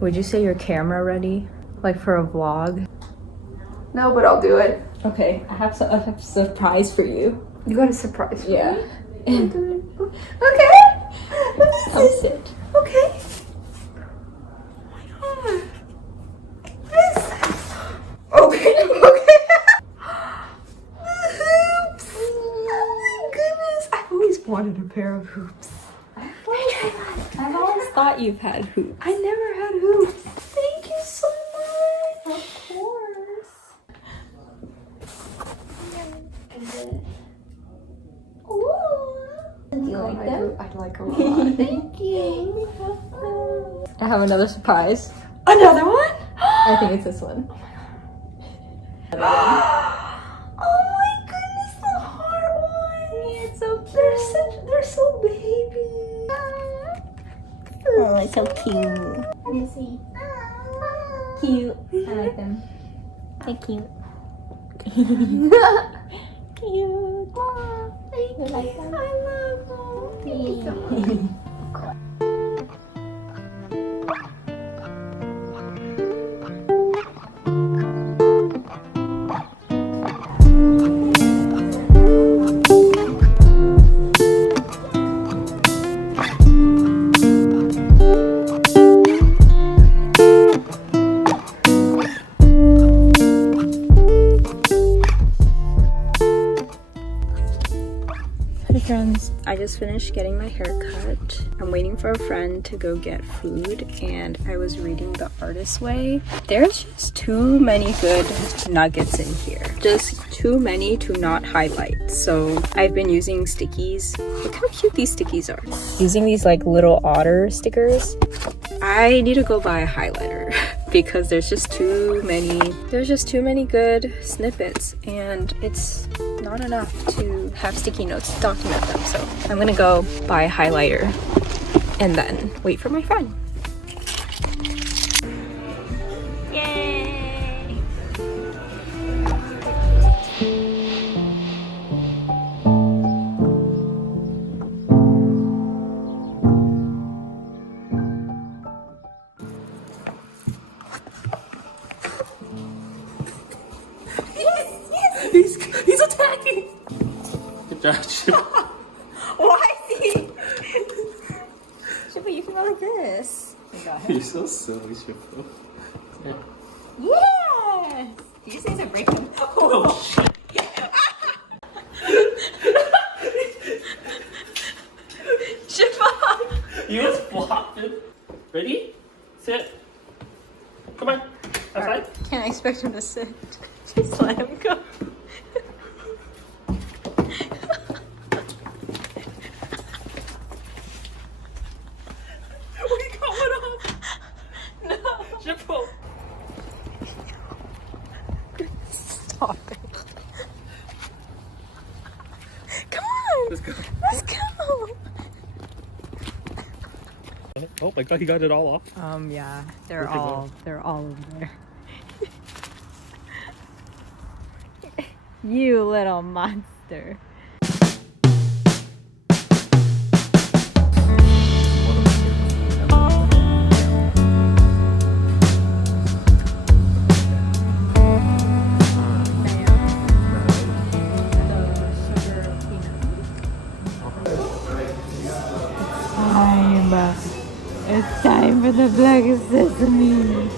Would you say your camera ready? Like for a vlog? No, but I'll do it. Okay, I have a surprise for you. You got a surprise for Yeah. me? Okay. Come sit. Okay. Oh my god. What is this? Okay, okay. The hoops. Oh my goodness. I've always wanted a pair of hoops. I've always thought you've had hoops. I never had hoops. Thank you so much. Of course. You like them? I like them a lot. Thank you. I have another surprise. Another one? I think it's this one. Oh my goodness, the heart one. Yeah, it's so cute. They're so baby. Oh, it's so cute. Let me see. Cute. I like them. They're cute. Cute. Thank You like them? I love them. Thank you so much. Hey friends, I just finished getting my hair cut. I'm waiting for a friend to go get food and I was reading The Artist's Way. There's just too many good nuggets in here. Just too many to not highlight. So I've been using stickies. Look how cute these stickies are. Using these like little otter stickers. I need to go buy a highlighter because there's just too many good snippets and it's not enough to have sticky notes to document them. So I'm gonna go buy a highlighter and then wait for my friend. Yay! He's attacking. Good job, Shiba. Why is he? Shiba, you can go like this. You're so silly, Shiba. Yeah. Yes! These things are breaking. Oh, shit. Shiba! You was flopping. Ready? Sit. Come on. Outside. Can't expect him to sit. Just let him go. We got one off. No. Shiba. Stop it. Come on. Let's go. Let's go. Oh my god, he got it all off. Yeah, Where'd they go? they're all in there. You little monster. It's time for the black sesame.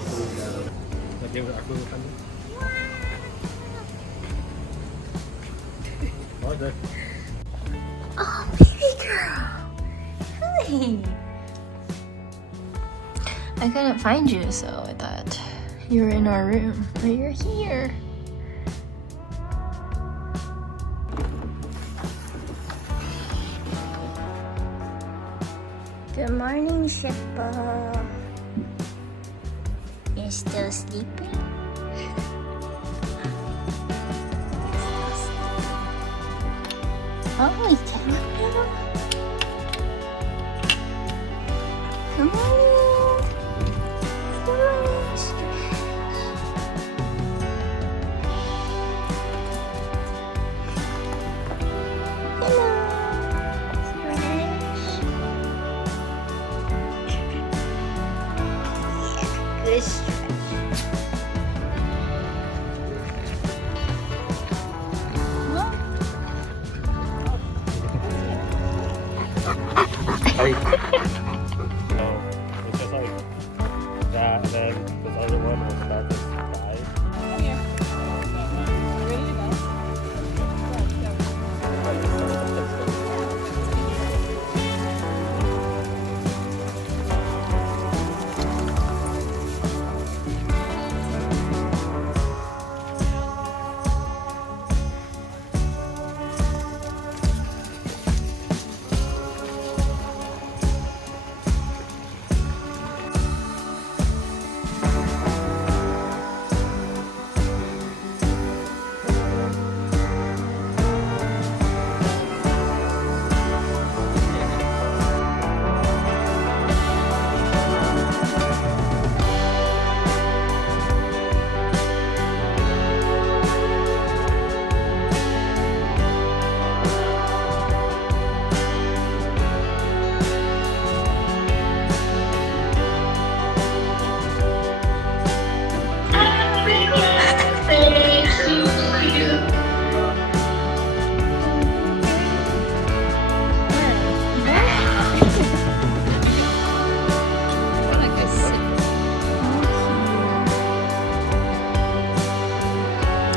Oh, baby girl. Hi. I couldn't find you, so I thought you were in our room. But you're here. Good morning, Shiba. You're still sleeping? Oh, he's telling you. Come on. Stretch. Hello. Stretch. little stretch. So it's just like that, and then this other one was about to die.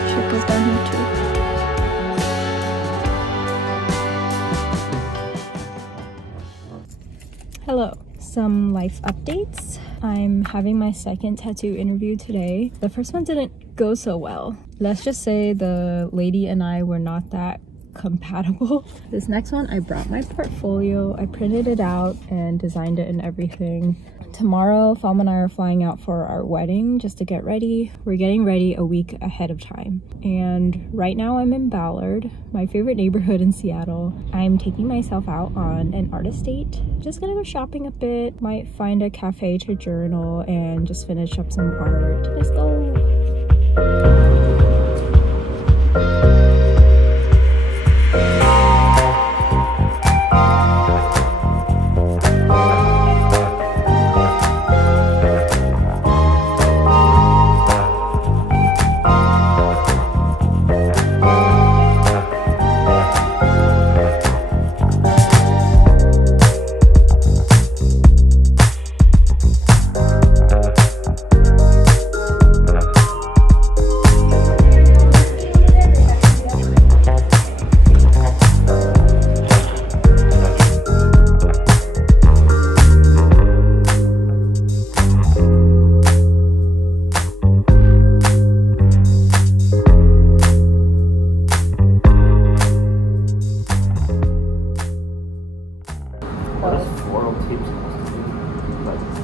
Shiba's down here too. Hello, some life updates. I'm having my second tattoo interview today. The first one didn't go so well. Let's just say the lady and I were not that compatible. This next one, I brought my portfolio, I printed it out and designed it and everything. Tomorrow, Falm and I are flying out for our wedding just to get ready. We're getting ready a week ahead of time. And right now I'm in Ballard, my favorite neighborhood in Seattle. I'm taking myself out on an artist date. Just gonna go shopping a bit, might find a cafe to journal and just finish up some art. Let's go.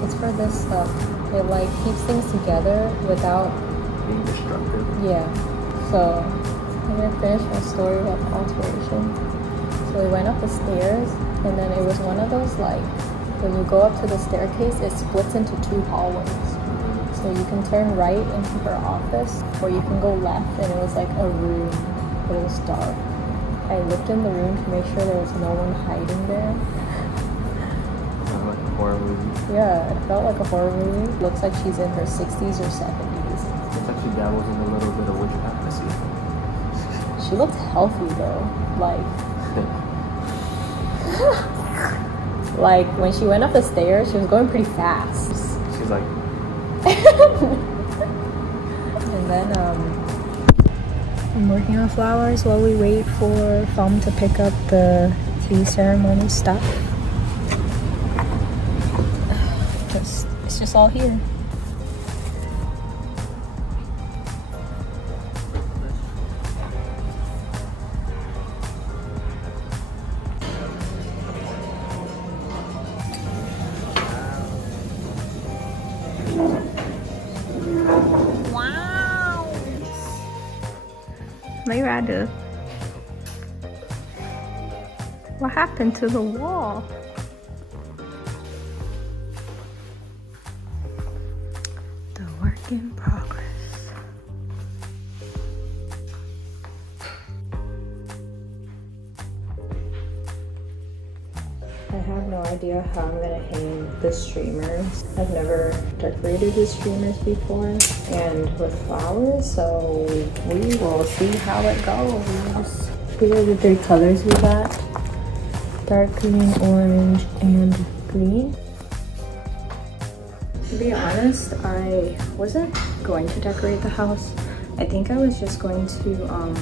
It's for this stuff. It like keeps things together without Being destructive. yeah. So I'm gonna finish my story about alteration. So we went up the stairs and then it was one of those like when you go up to the staircase it splits into two hallways. So you can turn right into her office or you can go left and it was like a room but it was dark. I looked in the room to make sure there was no one hiding there. Like a horror movie. Yeah, it felt like a horror movie. Looks like she's in her 60s or 70s. It's actually dabbles in a little bit of witchcraft. I see. She looked healthy though. Like when she went up the stairs, she was going pretty fast. She's like, And then I'm working on flowers while we wait for Falm to pick up the tea ceremony stuff. It's just all here. Wow! Very rad. What happened to the wall? The work in progress. I have no idea idea how I'm gonna hang the streamers. I've never decorated the streamers before and with flowers, so we will see how it goes. These are the 3 colors we got: dark green, orange, and green. To be honest, I wasn't going to decorate the house. I think I was just going to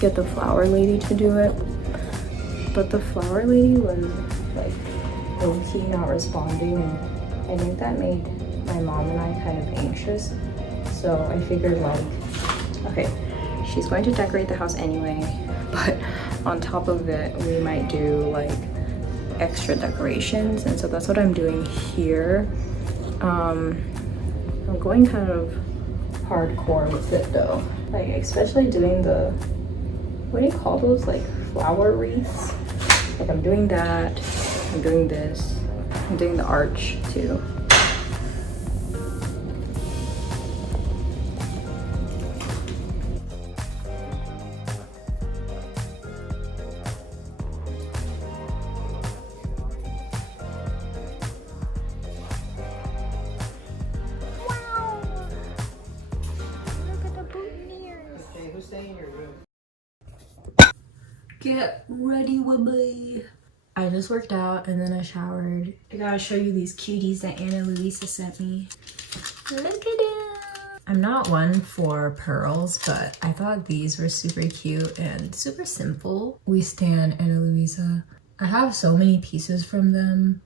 get the flower lady to do it, but the flower lady was like low-key not responding, and I think that made my mom and I kind of anxious. So I figured, like, okay, she's going to decorate the house anyway, but on top of it we might do like extra decorations, and so that's what I'm doing here. I'm going kind of hardcore with it though, like especially doing the, what do you call those, like flower wreaths? Like I'm doing that, I'm doing this, I'm doing the arch too. Get ready with me. I just worked out and then I showered. I gotta show you these cuties that Luisa sent me. Look at them. I'm not one for pearls, but I thought these were super cute and super simple. We stan Luisa. I have so many pieces from them.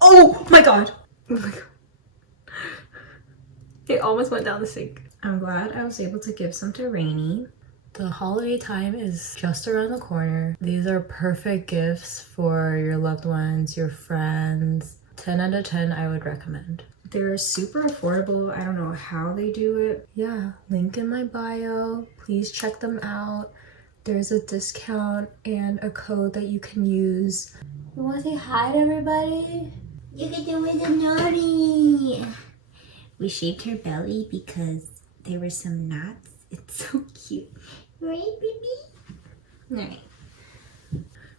Oh my god! Oh my god. It almost went down the sink. I'm glad I was able to give some to Rainy. The holiday time is just around the corner. These are perfect gifts for your loved ones, your friends. 10 out of 10, I would recommend. They're super affordable. I don't know how they do it. Yeah, link in my bio. Please check them out. There's a discount and a code that you can use. You want to say hi to everybody? You can do it, naughty. We shaped her belly because there were some knots. It's so cute. Right, baby? Alright.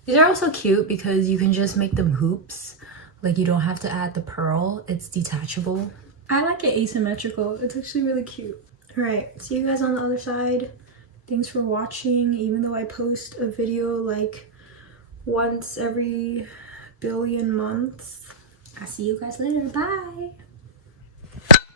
These are also cute because you can just make them hoops. Like you don't have to add the pearl. It's detachable. I like it asymmetrical. It's actually really cute. Alright, see you guys on the other side. Thanks for watching. Even though I post a video like once every billion months. I'll see you guys later. Bye.